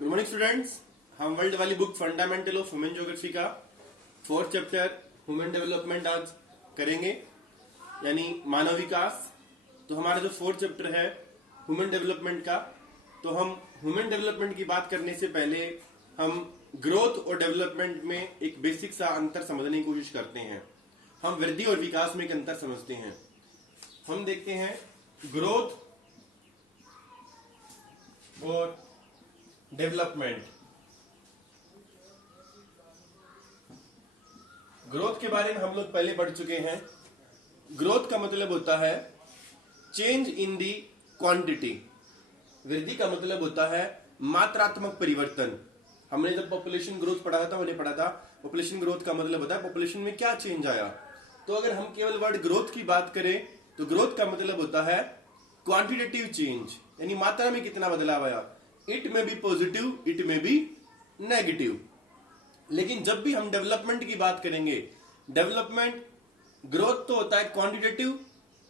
Good morning students. हम world वाली book fundamental of human geography का 4th चैप्टर ह्यूमन डेवलपमेंट आज करेंगे, यानी मानव विकास। तो हमारा जो 4th चैप्टर है ह्यूमन डेवलपमेंट का, तो हम ह्यूमन डेवलपमेंट की बात करने से पहले हम ग्रोथ और डेवलपमेंट में एक बेसिक सा अंतर समझने की कोशिश करते हैं। हम वृद्धि और विकास में एक अंतर समझते हैं। हम देखते हैं ग्रोथ और डेवलपमेंट। ग्रोथ के बारे में हम लोग पहले पढ़ चुके हैं। ग्रोथ का मतलब होता है चेंज इन दी क्वांटिटी। वृद्धि का मतलब होता है मात्रात्मक परिवर्तन। हमने जब पॉपुलेशन ग्रोथ पढ़ा था, हमने पढ़ा था पॉपुलेशन ग्रोथ का मतलब होता है पॉपुलेशन में क्या चेंज आया। तो अगर हम केवल वर्ड ग्रोथ की बात करें तो ग्रोथ का मतलब होता है क्वांटिटेटिव चेंज, यानी मात्रा में कितना बदलाव आया। इट में बी पॉजिटिव, इट में बी नेगेटिव। लेकिन जब भी हम डेवलपमेंट की बात करेंगे, डेवलपमेंट ग्रोथ तो होता है क्वांटिटेटिव,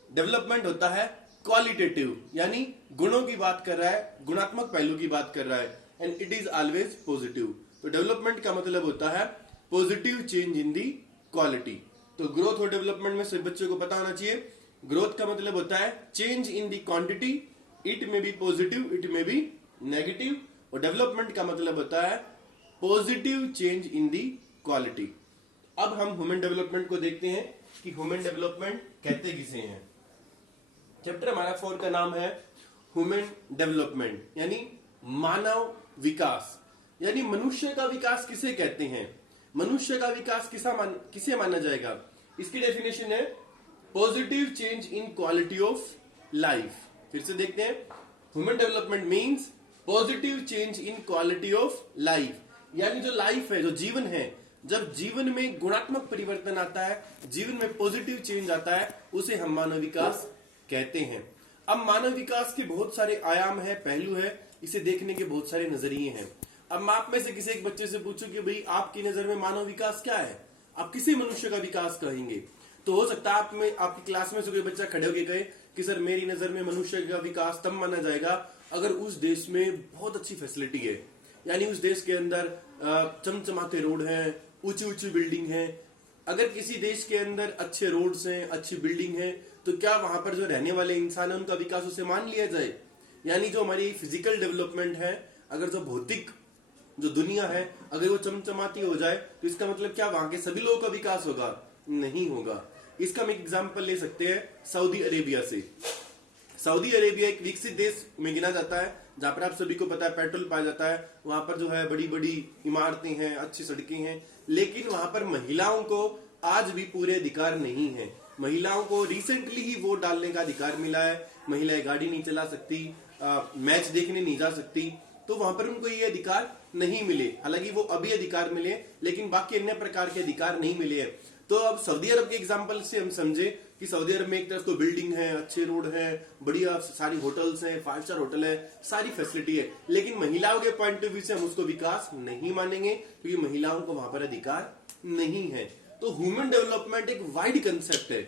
डेवलपमेंट होता है क्वालिटेटिव, यानी गुणों की बात कर रहा है, गुणात्मक पहलू की बात कर रहा है, and it is always positive. तो डेवलपमेंट का मतलब होता है पॉजिटिव चेंज इन दी क्वालिटी। तो ग्रोथ और डेवलपमेंट में सभी बच्चों को पता होना चाहिए। ग्रोथ का मतलब होता है change in the quantity, it में बी पॉजिटिव, इट में बी नेगेटिव। और डेवलपमेंट का मतलब होता है पॉजिटिव चेंज इन दी क्वालिटी। अब हम ह्यूमन डेवलपमेंट को देखते हैं कि ह्यूमन डेवलपमेंट कहते किसे हैं। चैप्टर हमारा 4 का नाम है ह्यूमन डेवलपमेंट, यानी मानव विकास, यानी मनुष्य का विकास किसे कहते हैं, मनुष्य का विकास किसे माना जाएगा। इसकी डेफिनेशन है positive change in quality of life. फिर से देखते हैं, human development means positive change in quality of life, यानी जो लाइफ है, जो जीवन है, जब जीवन में गुणात्मक परिवर्तन आता है, जीवन में पॉजिटिव चेंज आता है, उसे हम मानव विकास कहते हैं। अब मानव विकास के बहुत सारे आयाम है, पहलू है, इसे देखने के बहुत सारे नजरिए हैं। अब मैं आप में से किसी एक बच्चे से पूछूं कि भाई आपकी नजर में मानव विकास क्या है, आप किसी मनुष्य का विकास कहेंगे, तो हो सकता है आप में आपकी क्लास में से कोई बच्चा खड़े होकर कहे कि सर मेरी नजर में मनुष्य का विकास तब माना जाएगा अगर उस देश में बहुत अच्छी फैसिलिटी है, यानी उस देश के अंदर चमचमाते रोड हैं, ऊंची ऊंची बिल्डिंग है। अगर किसी देश के अंदर अच्छे रोड्स हैं, अच्छी बिल्डिंग है, तो क्या वहां पर जो रहने वाले इंसान है उनका विकास उसे मान लिया जाए। यानी जो हमारी फिजिकल डेवलपमेंट है, अगर जो भौतिक जो दुनिया है अगर वो चमचमाती हो जाए तो इसका मतलब क्या वहां के सभी लोगों का विकास होगा? नहीं होगा। इसका हम एक एग्जांपल ले सकते हैं सऊदी अरेबिया से। सऊदी अरेबिया एक विकसित देश में गिना जाता है, जहां पर आप सभी को पता है पेट्रोल पाया जाता है, वहां पर जो है बड़ी बड़ी इमारतें हैं, अच्छी सड़कें हैं, लेकिन वहां पर महिलाओं को आज भी पूरे अधिकार नहीं है। महिलाओं को रिसेंटली ही वोट डालने का अधिकार मिला है, महिलाएं गाड़ी नहीं चला सकती, मैच देखने नहीं जा सकती, तो वहां पर उनको ये अधिकार नहीं मिले। हालांकि वो अभी अधिकार मिले, लेकिन बाकी अन्य प्रकार के अधिकार नहीं मिले हैं। तो अब सऊदी अरब के एग्जांपल से हम समझे कि सऊदी अरब में एक तरफ तो बिल्डिंग है, अच्छे रोड है, बढ़िया सारी होटल्स हैं, 5 स्टार होटल है, सारी फैसिलिटी है, लेकिन महिलाओं के पॉइंट ऑफ व्यू से हम उसको विकास नहीं मानेंगे क्योंकि महिलाओं को वहां पर अधिकार नहीं है। तो ह्यूमन डेवलपमेंट एक वाइड कंसेप्ट है,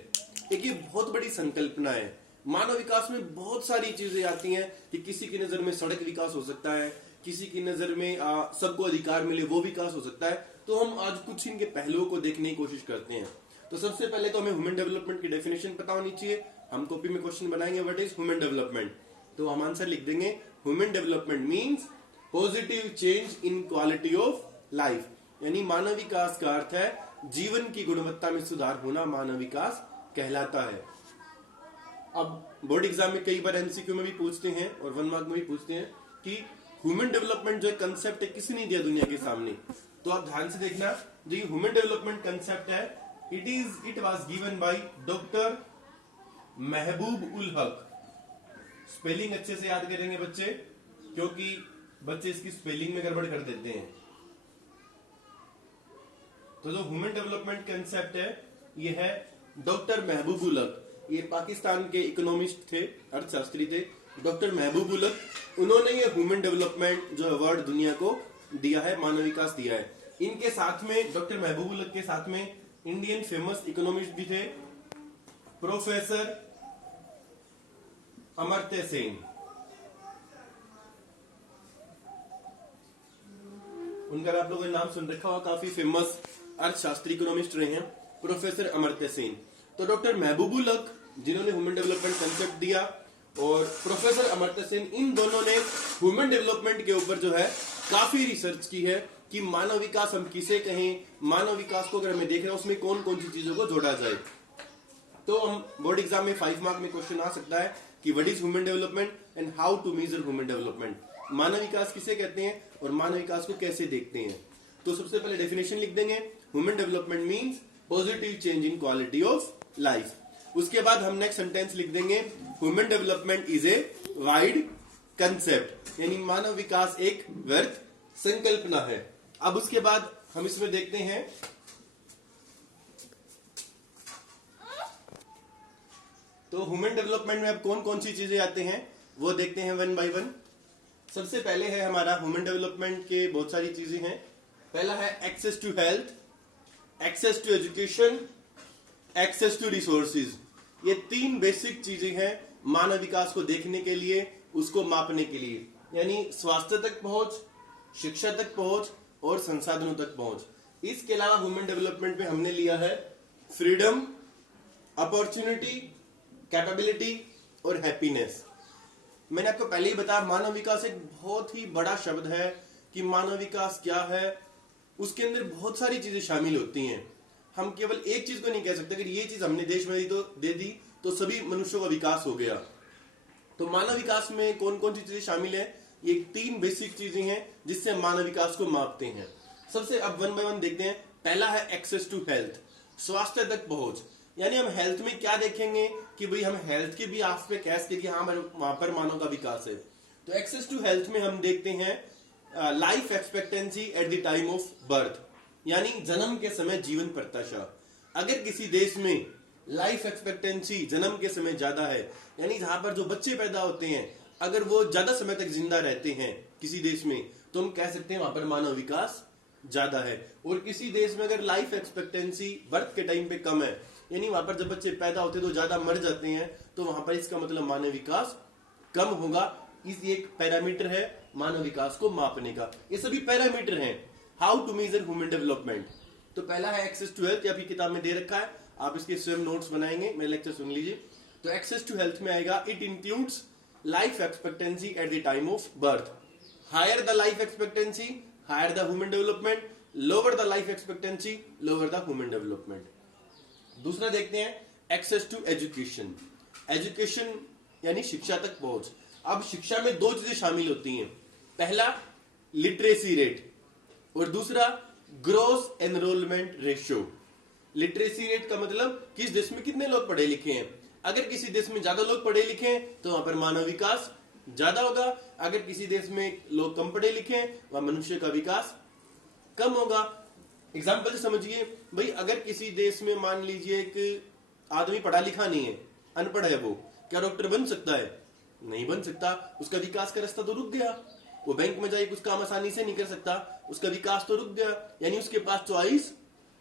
एक ये बहुत बड़ी संकल्पना है। मानव विकास में बहुत सारी चीजें आती हैं कि किसी की नजर में सड़क विकास हो सकता है, किसी की नजर में सबको अधिकार मिले वो विकास हो सकता है। तो हम आज कुछ इनके पहलुओं को देखने की कोशिश करते हैं। तो सबसे पहले तो हमें ह्यूमन डेवलपमेंट की डेफिनेशन पता होनी चाहिए। हम कॉपी में क्वेश्चन बनाएंगे व्हाट इज ह्यूमन डेवलपमेंट, तो हम आंसर लिख देंगे human development means positive change in quality of life, यानी मानव विकास का अर्थ है जीवन की गुणवत्ता में सुधार होना, मानव विकास कहलाता है। अब बोर्ड एग्जाम में कई बार एमसीक्यू में भी पूछते हैं और 1 मार्क में भी पूछते हैं कि ह्यूमन डेवलपमेंट जो कंसेप्ट है किसने नहीं दिया दुनिया के सामने। तो आप ध्यान से देखना, जो ये ह्यूमन डेवलपमेंट कंसेप्ट है it was given by doctor Mehboob ul Haq. Spelling अच्छे से याद करेंगे बच्चे, क्योंकि बच्चे इसकी स्पेलिंग में गड़बड़ कर देते हैं। तो जो ह्यूमन डेवलपमेंट कंसेप्ट है ये है डॉक्टर महबूब उल हक। ये पाकिस्तान के इकोनॉमिस्ट थे, अर्थशास्त्री थे, डॉक्टर महबूब उल हक। उन्होंने ये ह्यूमन डेवलपमेंट जो अवार्ड दुनिया को दिया है, मानव विकास दिया है। इनके साथ में, डॉक्टर महबूब उल हक के साथ में इंडियन फेमस इकोनॉमिस्ट भी थे, प्रोफेसर अमर्त्य सेन। उनका आप लोगों ने नाम सुन रखा होगा, काफी फेमस अर्थशास्त्री इकोनॉमिस्ट रहे हैं प्रोफेसर अमर्त्य सेन। तो डॉक्टर महबूबुल हक जिन्होंने ह्यूमन डेवलपमेंट कंसेप्ट दिया और प्रोफेसर अमर्त्य सेन, इन दोनों ने ह्यूमन डेवलपमेंट के ऊपर जो है काफी रिसर्च की है कि मानव विकास हम किसे कहें, मानव विकास को अगर हमें देख रहे हैं उसमें कौन कौन सी चीजों को जोड़ा जाए। तो हम बोर्ड एग्जाम में 5 मार्क में क्वेश्चन आ सकता है कि what is human development and how to measure human development, मानव विकास किसे कहते हैं और मानव विकास को कैसे देखते हैं। तो सबसे पहले डेफिनेशन लिख देंगे, human development means positive change in quality of life. उसके बाद हम नेक्स्ट सेंटेंस लिख देंगे, human development is a wide concept, यानी मानव विकास एक व्यर्थ संकल्पना है। अब उसके बाद हम इसमें देखते हैं तो ह्यूमन डेवलपमेंट में अब कौन कौन सी चीजें आते हैं वो देखते हैं वन बाय वन। सबसे पहले है हमारा ह्यूमन डेवलपमेंट के बहुत सारी चीजें हैं। पहला है access to health, access to education, access to resources. ये 3 बेसिक चीजें हैं मानव विकास को देखने के लिए, उसको मापने के लिए, यानी स्वास्थ्य तक पहुंच, शिक्षा तक पहुंच और संसाधनों तक पहुंच। इसके अलावा ह्यूमन डेवलपमेंट में हमने लिया है फ्रीडम, अपॉर्चुनिटी, कैपेबिलिटी और हैप्पीनेस। मैंने आपको पहले ही बताया मानव विकास एक बहुत ही बड़ा शब्द है कि मानव विकास क्या है, उसके अंदर बहुत सारी चीजें शामिल होती हैं। हम केवल एक चीज को नहीं कह सकते कि ये चीज हमने देश में दे दी तो सभी मनुष्यों का विकास हो गया। तो मानव विकास में कौन कौन सी चीजें शामिल है, ये 3 बेसिक चीजें हैं जिससे हम मानव विकास को मापते हैं। सबसे अब वन बाय वन देखते हैं। पहला है एक्सेस टू हेल्थ, स्वास्थ्य तक पहुंच, यानी हम हेल्थ में क्या देखेंगे कि भाई हम हेल्थ के भी एस्पेक्ट कह सकते कि हाँ वहां पर मानव का विकास है। तो एक्सेस टू हेल्थ में हम देखते हैं life expectancy at the time of birth, यानी जन्म के समय जीवन प्रत्याशा। अगर किसी देश में लाइफ एक्सपेक्टेंसी जन्म के समय ज्यादा है, यानी जहां पर जो बच्चे पैदा होते हैं अगर वो ज्यादा समय तक जिंदा रहते हैं किसी देश में, तो हम कह सकते हैं वहां पर मानव विकास ज्यादा है। और किसी देश में अगर लाइफ एक्सपेक्टेंसी बर्थ के टाइम पे कम है, यानी वहां पर जब बच्चे पैदा होते हैं तो ज्यादा मर जाते हैं, तो वहां पर इसका मतलब मानव विकास कम होगा। इस एक पैरामीटर है मानव विकास को मापने का। ये सभी पैरामीटर हैं how to measure human development. तो पहला है एक्सेस टू हेल्थ, आपकी किताब में दे रखा है, आप इसके स्वयं नोट्स बनाएंगे, मेरे लेक्चर सुन लीजिए। तो एक्सेस टू हेल्थ में आएगा, it includes life expectancy at the time of birth. Higher the life expectancy, higher the human development, lower the life expectancy, lower the human development. दूसरा देखते हैं एक्सेस टू एजुकेशन। एजुकेशन यानी शिक्षा तक पहुंच। अब शिक्षा में 2 चीजें शामिल होती हैं, पहला लिटरेसी रेट और दूसरा gross enrolment ratio. Literacy rate का मतलब किस देश में कितने लोग पढ़े लिखे हैं। अगर किसी देश में ज्यादा लोग पढ़े लिखे हैं तो वहां पर मानव विकास ज्यादा होगा, अगर किसी देश में लोग कम पढ़े लिखे हैं वहां मनुष्य का विकास कम होगा। एग्जाम्पल से समझिए, भाई अगर किसी देश में मान लीजिए एक आदमी पढ़ा लिखा नहीं है, अनपढ़ है, वो क्या डॉक्टर बन सकता है? नहीं बन सकता, उसका विकास का रास्ता तो रुक गया। वो बैंक में जाए कुछ काम आसानी से नहीं कर सकता, उसका विकास तो रुक गया, यानी उसके पास चॉइस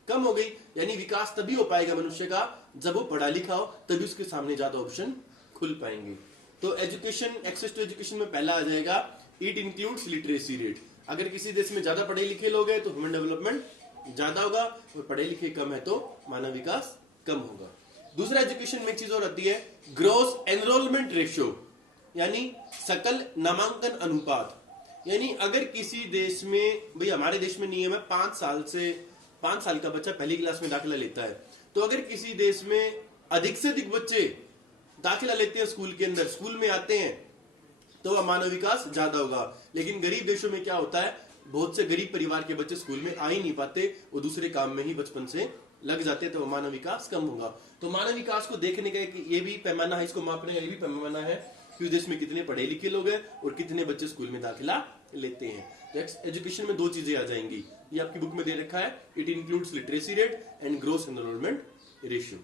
कम हो गई। यानी विकास तभी हो पाएगा मनुष्य का जब वो पढ़ा लिखा हो, तभी उसके सामने ज्यादा ऑप्शन खुल पाएंगे। तो एजुकेशन, एक्सेस टू एजुकेशन में पहला आ जाएगा इट इंक्लूड्स लिटरेसी रेट। अगर किसी देश में ज्यादा पढ़े लिखे लोग हैं तो ह्यूमन डेवलपमेंट ज्यादा होगा, और पढ़े लिखे कम है तो मानव विकास कम होगा। दूसरा एजुकेशन में एक चीज और आती है, ग्रोस एनरोलमेंट रेशियो, यानी सकल नामांकन अनुपात। यानी अगर किसी देश में, भाई हमारे देश में नियम है 5 साल का बच्चा पहली क्लास में दाखिला लेता है, तो अगर किसी देश में अधिक से अधिक बच्चे दाखिला लेते हैं स्कूल के अंदर, स्कूल में आते हैं, तो मानव विकास ज्यादा होगा। लेकिन गरीब देशों में क्या होता है, बहुत से गरीब परिवार के बच्चे स्कूल में आ ही नहीं पाते, वो दूसरे काम में ही बचपन से लग जाते हैं, तो मानव विकास कम होगा। तो मानव विकास को देखने का ये भी पैमाना है, इसको मापने का ये भी पैमाना है कि उस देश में कितने पढ़े लिखे लोग हैं और कितने बच्चे स्कूल में दाखिला लेते हैं। तो एजुकेशन में 2 चीजें आ जाएंगी, ये आपकी बुक में दे रखा है, it includes literacy rate and gross enrolment ratio.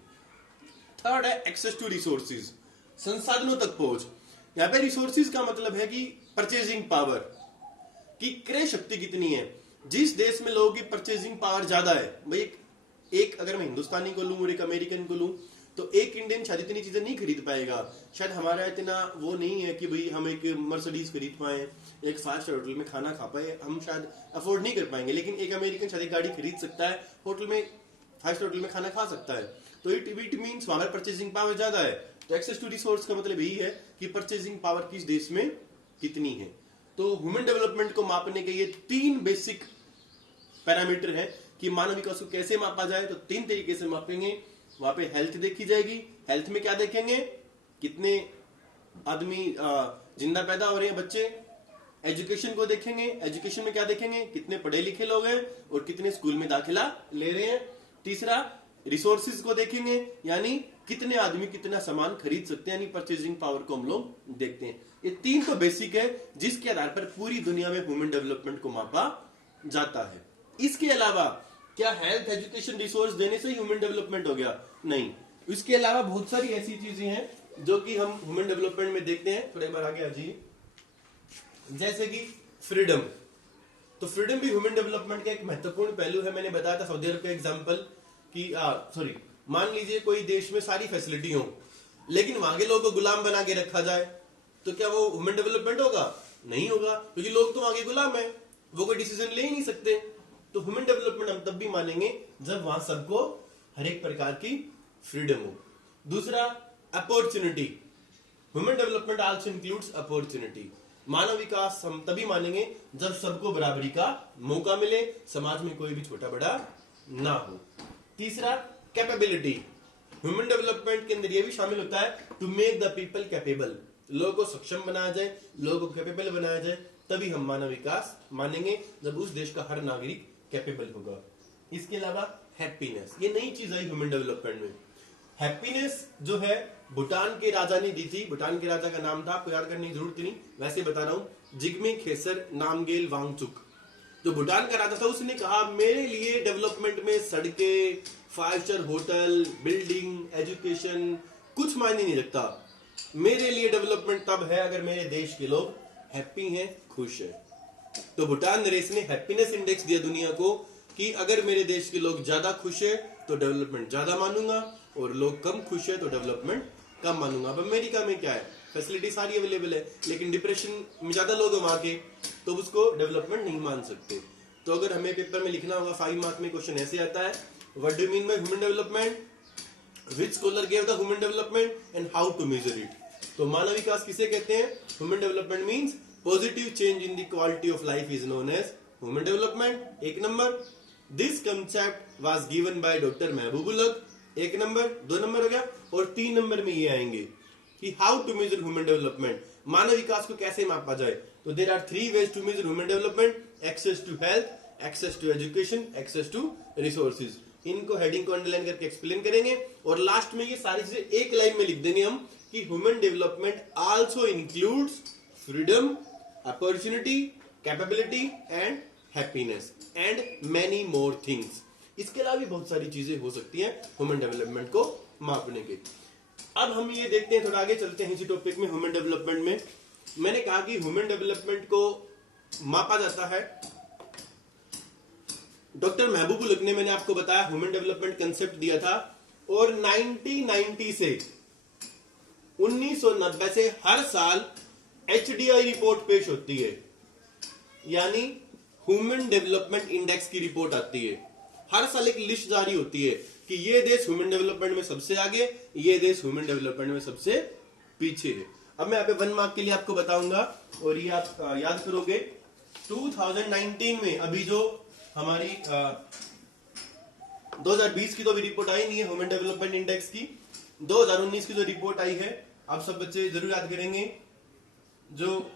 Third है एक्सेस टू रिसोर्सेज, संसाधनों तक पहुंच। यहाँ पे रिसोर्सेज का मतलब है कि परचेजिंग पावर, कि क्रय शक्ति कितनी है। जिस देश में लोगों की परचेजिंग पावर ज्यादा है, भाई एक अगर मैं हिंदुस्तानी को लूं और एक अमेरिकन को लूं, तो एक इंडियन शायद इतनी चीजें नहीं खरीद पाएगा। शायद हमारा इतना वो नहीं है कि भाई हम एक मर्सिडीज खरीद पाए, एक 5 स्टार होटल में खाना खा पाए, हम शायद अफोर्ड नहीं कर पाएंगे। लेकिन एक अमेरिकन शायद एक गाड़ी खरीद सकता है, होटल में 5 स्टार होटल में खाना खा सकता है। तो इट मीन्स वहां पर परचेसिंग पावर ज्यादा है। तो एक्सेस टू रिसोर्स का मतलब यही है कि परचेसिंग पावर किस देश में कितनी है। तो ह्यूमन डेवलपमेंट को मापने के ये 3 बेसिक पैरामीटर है कि मानव विकास को कैसे मापा जाए। तो 3 तरीके से मापेंगे। वहां पे हेल्थ देखी जाएगी। हेल्थ में क्या देखेंगे, कितने आदमी जिंदा पैदा हो रहे हैं बच्चे। एजुकेशन को देखेंगे। एजुकेशन में क्या देखेंगे, कितने पढ़े लिखे लोग हैं और कितने स्कूल में दाखिला ले रहे हैं। तीसरा रिसोर्सेज को देखेंगे, यानी कितने आदमी कितना सामान खरीद सकते हैं, यानी परचेजिंग पावर को हम लोग देखते हैं। ये 3 तो बेसिक है जिसके आधार पर पूरी दुनिया में ह्यूमन डेवलपमेंट को मापा जाता है। इसके अलावा क्या हेल्थ एजुकेशन रिसोर्स देने से ही ह्यूमन डेवलपमेंट हो गया? नहीं। इसके अलावा बहुत सारी ऐसी चीजें हैं जो कि हम ह्यूमन डेवलपमेंट में देखते हैं। थोड़े बार आगे आ जाइए। जैसे कि फ्रीडम। तो फ्रीडम भी ह्यूमन डेवलपमेंट का एक महत्वपूर्ण पहलू है। मैंने बताया था सऊदी अरब का एग्जांपल कि मान लीजिए कोई देश में सारी फैसिलिटी हो लेकिन वहां के लोगों को गुलाम बना के रखा जाए, तो क्या वो ह्यूमन डेवलपमेंट होगा? नहीं होगा, क्योंकि लोग तो वहां के गुलाम है, वो कोई डिसीजन ले ही नहीं सकते। तो ह्यूमन डेवलपमेंट हम तब भी मानेंगे जब वहां सबको हर एक प्रकार की फ्रीडम हो। दूसरा opportunity. Human development also includes opportunity. मानव विकास हम तभी मानेंगे जब सबको बराबरी का मौका मिले, समाज में कोई भी छोटा बड़ा ना हो। तीसरा कैपेबिलिटी। ह्यूमन डेवलपमेंट के अंदर यह भी शामिल होता है to make the people capable. लोगों को सक्षम बनाया जाए, लोगों को कैपेबल बनाया जाए, तभी हम मानव विकास मानेंगे जब उस देश का हर नागरिक कैपेबल होगा। इसके अलावा हैप्पीनेस, ये नई चीज आई ह्यूमन डेवलपमेंट में। हैप्पीनेस जो है भूटान के राजा ने दी थी। भूटान के राजा का नाम था, आपको याद करने की जरूरत नहीं, वैसे बता रहा हूं, जिग्मे खेसर नामगेल वांगचुक। जो भूटान का राजा था उसने कहा मेरे लिए डेवलपमेंट में सड़कें, 5 स्टार होटल, बिल्डिंग, एजुकेशन कुछ मायने नहीं रखता। मेरे लिए डेवलपमेंट तब है अगर मेरे देश के लोग हैप्पी हैं, खुश हैं। तो भूटान नरेश ने हैप्पीनेस इंडेक्स दिया दुनिया को कि अगर मेरे देश के लोग ज्यादा खुश है तो डेवलपमेंट ज्यादा मानूंगा, और लोग कम खुश है तो डेवलपमेंट कम मानूंगा। अब अमेरिका में क्या है, फैसिलिटी सारी अवेलेबल है लेकिन डिप्रेशन में ज्यादा लोग हैं वहां के, तो उसको डेवलपमेंट नहीं मान सकते। तो अगर हमें पेपर में लिखना होगा 5 मार्क में क्वेश्चन ऐसे आता है, what do you mean by human development, which scholar gave the human development and how to measure it. तो मानव विकास किसे कहते हैं? Human development means positive change in the quality of life is known as human development. 1 number. This concept was given by doctor Mahbubul Haq. 1 number. 2 number हो गया। और 3 number में ये आएंगे कि how to measure human development, मानव विकास को कैसे मापा जाए। तो there are 3 ways to measure human development: access to health, access to education, access to resources. इनको हेडिंग को अंडरलाइन करके एक्सप्लेन करेंगे और लास्ट में ये सारी चीजें एक लाइन में लिख देंगे हम कि human development also includes freedom, opportunity, capability and happiness and many more things. इसके अलावा भी बहुत सारी चीजें हो सकती हैं ह्यूमन डेवलपमेंट को मापने के। अब हम ये देखते हैं, थोड़ा आगे चलते हैं इसी टॉपिक में। ह्यूमन डेवलपमेंट में मैंने कहा कि ह्यूमन डेवलपमेंट को मापा जाता है। डॉक्टर महबूबुल हक ने, मैंने आपको बताया, ह्यूमन डेवलपमेंट कंसेप्ट दिया था और 1990 से 1990 से हर साल HDI रिपोर्ट पेश होती है, यानी ह्यूमन डेवलपमेंट इंडेक्स की रिपोर्ट आती है। हर साल एक लिस्ट जारी होती है कि ये देश ह्यूमन डेवलपमेंट में सबसे आगे, ये देश ह्यूमन डेवलपमेंट में सबसे पीछे है। अब मैं यहाँ पे 1 मार्क के लिए आपको बताऊंगा और ये आप याद करोगे। 2019 में अभी जो हमारी 2020 की तो अभी रिपोर्ट आई नहीं है ह्यूमन डेवलपमेंट इंडेक्स की, 2019 की जो रिपोर्ट आई है आप सब बच्चे जरूर याद करेंगे। जो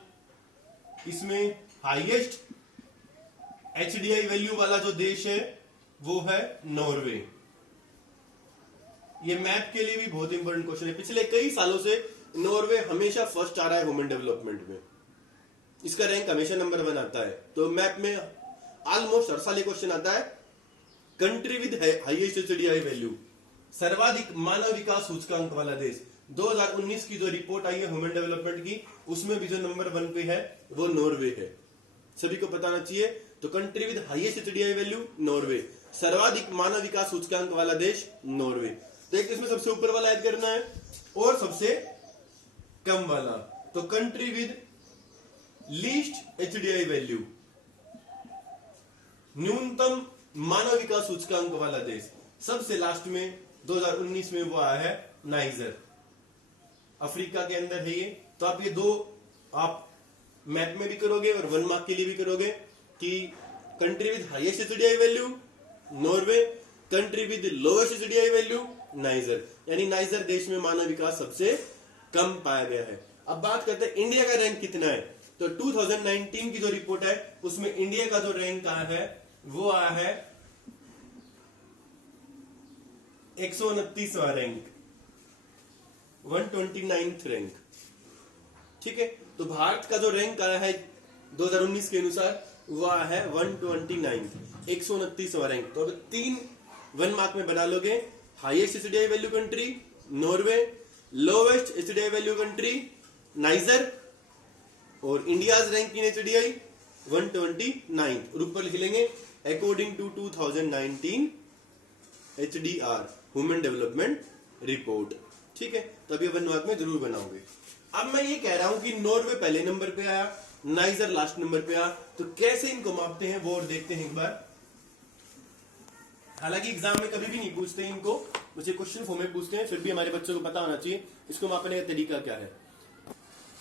इसमें हाईएस्ट HDI वैल्यू वाला जो देश है वो है नॉर्वे। ये मैप के लिए भी बहुत इंपॉर्टेंट क्वेश्चन है। पिछले कई सालों से नॉर्वे हमेशा फर्स्ट आ रहा है ह्यूमन डेवलपमेंट में, इसका रैंक हमेशा नंबर 1 आता है। तो मैप में ऑलमोस्ट हर साल क्वेश्चन आता है, country with highest HDI value, सर्वाधिक मानव विकास सूचकांक वाला देश। 2019 की जो रिपोर्ट आई है ह्यूमन डेवलपमेंट की, उसमें भी जो नंबर 1 पे है वो नॉर्वे है, सभी को बताना चाहिए। तो country with highest HDI value Norway, सर्वाधिक मानव विकास सूचकांक वाला देश नॉर्वे। तो एक इसमें सबसे ऊपर वाला ऐड करना है और सबसे कम वाला। तो country with least HDI value, न्यूनतम मानव विकास सूचकांक वाला देश, सबसे लास्ट में 2019 में वो आया है नाइजर, अफ्रीका के अंदर है ये। तो आप ये दो आप मैप में भी करोगे और 1 मार्क के लिए भी करोगे कि country with highest HDI value Norway, country with lowest HDI value niger, यानी नाइजर देश में मानव विकास सबसे कम पाया गया है। अब बात करते हैं इंडिया का रैंक कितना है। तो 2019 की जो रिपोर्ट है उसमें इंडिया का जो रैंक आया है वो आया है 129वां रैंक, 129th रैंक। ठीक है, तो भारत का जो रैंक आया है 2019 के अनुसार वो आया है 129th, 129वां रैंक। तो अगर 3 1 मार्क में बना लोगे, highest HDI value country Norway, lowest HDI value country Niger, और India's rank in HDI 129th। और ऊपर लिख लेंगे according to 2019 HDR human development report. ठीक है, तो अभी 1 मार्क में जरूर बनाओगे। अब मैं ये कह रहा हूं कि नॉर्वे पहले नंबर पे आया, नाइजर लास्ट नंबर पे आया, तो कैसे इनको मापते हैं वो और देखते हैं एक बार। हालांकि एग्जाम में कभी भी नहीं पूछते इनको, मुझे क्वेश्चन फॉर्म में पूछते हैं, फिर भी हमारे बच्चों को पता होना चाहिए इसको मापने का तरीका क्या है।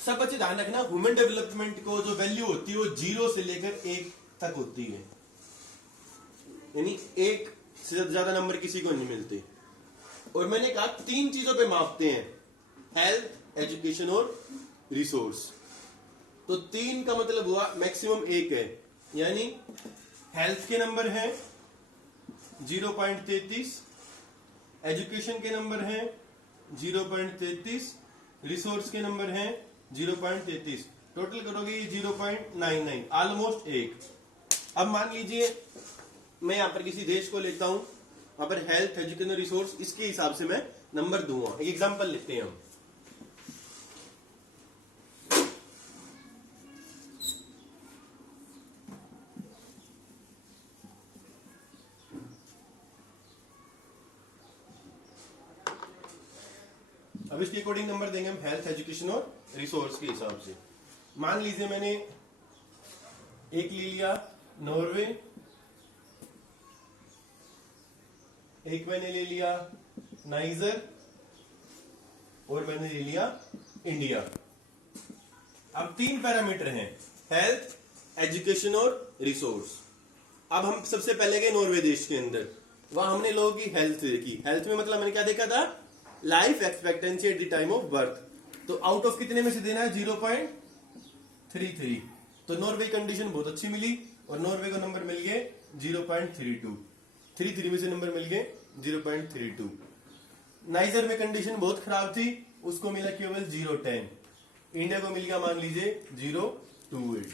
सब बच्चे ध्यान रखना, ह्यूमन डेवलपमेंट को जो वैल्यू होती है वो 0 से लेकर 1 तक होती है, यानी 1 से ज्यादा नंबर किसी को नहीं मिलते। और मैंने कहा 3 चीजों पे मापते हैं, हेल्थ, एजुकेशन और रिसोर्स। तो 3 का मतलब हुआ मैक्सिमम 1 है, यानी हेल्थ के नंबर है 0.33, एजुकेशन के नंबर है 0.33, रिसोर्स के नंबर है 0.33, टोटल करोगे ये 0.99, ऑलमोस्ट 1। अब मान लीजिए मैं यहां पर किसी देश को लेता हूं, वहां पर हेल्थ, एजुकेशन, रिसोर्स, इसके हिसाब से मैं नंबर दूंगा। एक एग्जांपल लेते हैं हम। अब इसके अकॉर्डिंग नंबर देंगे हम हेल्थ, एजुकेशन और रिसोर्स के हिसाब से। मान लीजिए मैंने एक ले लिया नॉर्वे, एक मैंने ले लिया नाइजर और मैंने ले लिया इंडिया। अब 3 पैरामीटर हैं, हेल्थ, एजुकेशन और रिसोर्स। अब हम सबसे पहले गए नॉर्वे देश के अंदर, वहां हमने लोगों की हेल्थ देखी। हेल्थ में मतलब मैंने क्या देखा था, life expectancy at the time of birth. तो आउट ऑफ कितने में से देना है, 0.33। तो नॉर्वे कंडीशन बहुत अच्छी मिली और नॉर्वे को नंबर मिल गए 0.32, 33 में से नंबर मिल गए 0.32। नाइजर में कंडीशन बहुत खराब थी, उसको मिला केवल 0.10। इंडिया को मिल गया मान लीजिए 0.28।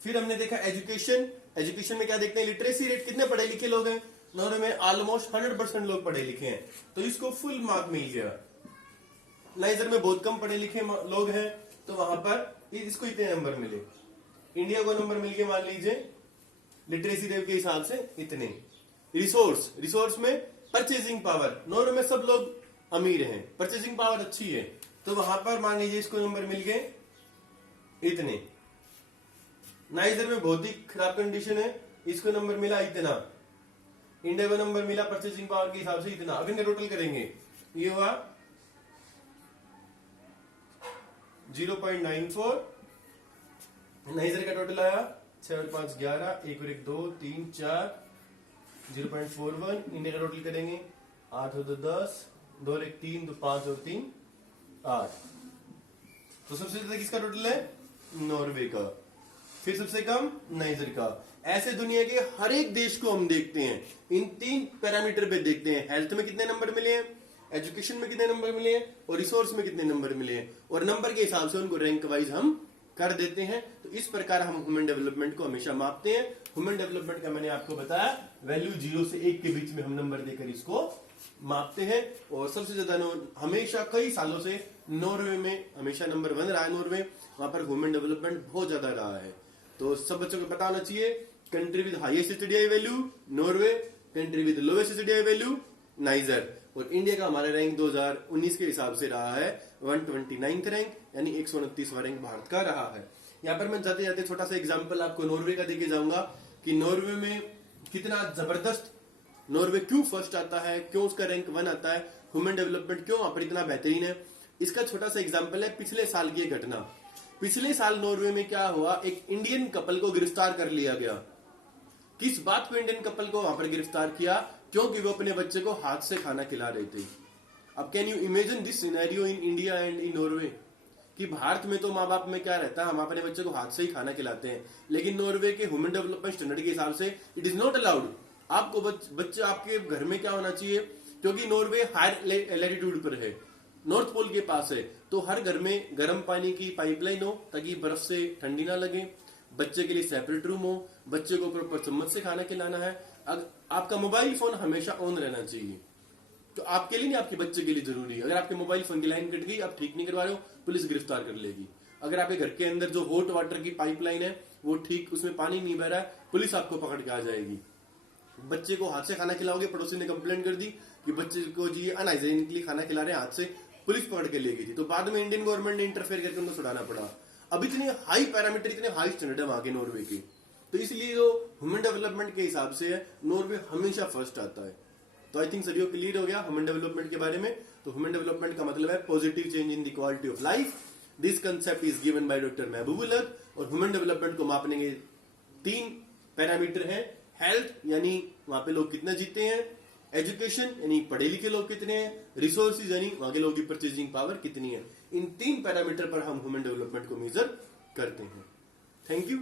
फिर हमने देखा एजुकेशन, एजुकेशन में क्या देखते हैं, लिटरेसी रेट, कितने पढ़े लिखे लोग हैं। नॉर्वे में ऑलमोस्ट 100% लोग पढ़े लिखे हैं, तो इसको फुल मार्क मिल गया। नाइजर में बहुत कम पढ़े लिखे लोग हैं, तो वहां पर इसको इतने नंबर मिले। इंडिया को नंबर मिल गए मान लीजिए लिटरेसी रेट के हिसाब से इतने। रिसोर्स, रिसोर्स में परचेजिंग पावर, नॉर्वे में सब लोग अमीर हैं, परचेजिंग पावर अच्छी है, तो वहां पर मान लीजिए इसको नंबर मिल गए इतने। नाइजर में बहुत ही खराब कंडीशन है, इसको नंबर मिला इतना। इंडिया को नंबर मिला परचेजिंग पावर के हिसाब से इतना। अब इनका टोटल करेंगे, ये हुआ 0.94, नाइजर का टोटल आया 6 और 5 11, 1 और 1 2 3 4, 0.41। इंडिया का टोटल करेंगे 8 और 2 10, 2 और 1 3, 2 5 और 3 8। तो सबसे ज्यादा किसका टोटल है, नॉर्वे का, फिर सबसे कम नाइजर का। ऐसे दुनिया के हर एक देश को हम देखते हैं, इन 3 पैरामीटर पे देखते हैं, हेल्थ में कितने नंबर मिले हैं, एजुकेशन में कितने नंबर मिले हैं और रिसोर्स में कितने नंबर मिले हैं, और नंबर के हिसाब से उनको रैंक वाइज हम कर देते हैं। तो इस प्रकार हम ह्यूमन डेवलपमेंट को हमेशा मापते हैं। ह्यूमन डेवलपमेंट का मैंने आपको बताया, वैल्यू 0 से 1 के बीच में हम नंबर देकर इसको मापते हैं। और सबसे ज्यादा हमेशा कई सालों से नॉर्वे में हमेशा नंबर 1 रहा है। नॉर्वे, वहां पर ह्यूमन डेवलपमेंट बहुत ज्यादा रहा है। तो सब बच्चों को पता होना चाहिए, country with highest HDI value Norway, country with lowest HDI value niger. और इंडिया का हमारा रैंक 2019 के हिसाब से रहा है 129th रैंक, यानी 129वां रैंक भारत का रहा है। यहाँ पर मैं जाते जाते छोटा सा एग्जाम्पल आपको नॉर्वे का देके जाऊंगा कि नॉर्वे में कितना जबरदस्त, नॉर्वे क्यों फर्स्ट आता है, क्यों उसका रैंक 1 आता है, ह्यूमन डेवलपमेंट क्यों वहां पर इतना बेहतरीन है। इसका छोटा सा एग्जाम्पल है पिछले साल की घटना। पिछले साल नॉर्वे में क्या हुआ, एक इंडियन कपल को गिरफ्तार कर लिया गया। किस बात को इंडियन कपल को वहां पर गिरफ्तार किया, क्योंकि वो अपने बच्चे को हाथ से खाना खिला रहे थे। अब can you imagine this scenario in India and in Norway, कि भारत में तो माँ बाप में क्या रहता है, हम अपने बच्चे को हाथ से ही खाना खिलाते हैं, लेकिन नॉर्वे के ह्यूमन डेवलपमेंट स्टैंडर्ड के हिसाब से इट इज नॉट अलाउड। आपको बच्चे आपके घर में क्या होना चाहिए, क्योंकि नॉर्वे हायर लैटिट्यूड पर है, नॉर्थ पोल के पास है, तो हर घर में गर्म पानी की पाइपलाइन हो ताकि बर्फ से ठंडी ना लगे, बच्चे के लिए सेपरेट रूम हो, बच्चे को प्रॉपर चम्मच से खाना खिलाना है। आपका मोबाइल फोन हमेशा ऑन रहना चाहिए, तो आपके लिए नहीं आपके बच्चे के लिए जरूरी है। अगर आपके मोबाइल फोन की लाइन कट गई, आप ठीक नहीं करवा रहे हो, पुलिस गिरफ्तार कर लेगी। अगर आपके घर के अंदर जो हॉट वाटर की पाइपलाइन है वो ठीक, उसमें पानी नहीं बह रहा है, पुलिस आपको पकड़ के आ जाएगी। बच्चे को हाथ से खाना खिलाओगे, पड़ोसी ने कंप्लेंट कर दी कि बच्चे को जी अनहाइजीनिकली खाना खिला रहे हैं हाथ से, पुलिस पकड़ के ले गई थी। तो बाद में इंडियन गवर्नमेंट ने इंटरफेयर करके उनको छुड़ाना पड़ा। अब इतने हाई पैरामीटर, इतने हाई स्टैंडर्ड है वहां के नॉर्वे के, तो इसलिए जो ह्यूमन डेवलपमेंट के हिसाब से है, नॉर्वे हमेशा फर्स्ट आता है। तो आई थिंक सभी क्लियर हो गया ह्यूमन डेवलपमेंट के बारे में। तो ह्यूमन डेवलपमेंट का मतलब है positive change in the quality of life. This concept is given by doctor Mahbubul हक। और ह्यूमन डेवलपमेंट को मापने के 3 पैरामीटर हैं। हेल्थ यानी वहां पे लोग कितना जीते हैं, एजुकेशन यानी पढ़े लिखे लोग कितने हैं, रिसोर्सेज यानी वहां के लोगों की परचेजिंग पावर कितनी है। इन 3 पैरामीटर पर हम ह्यूमन डेवलपमेंट को मेजर करते हैं। Thank you.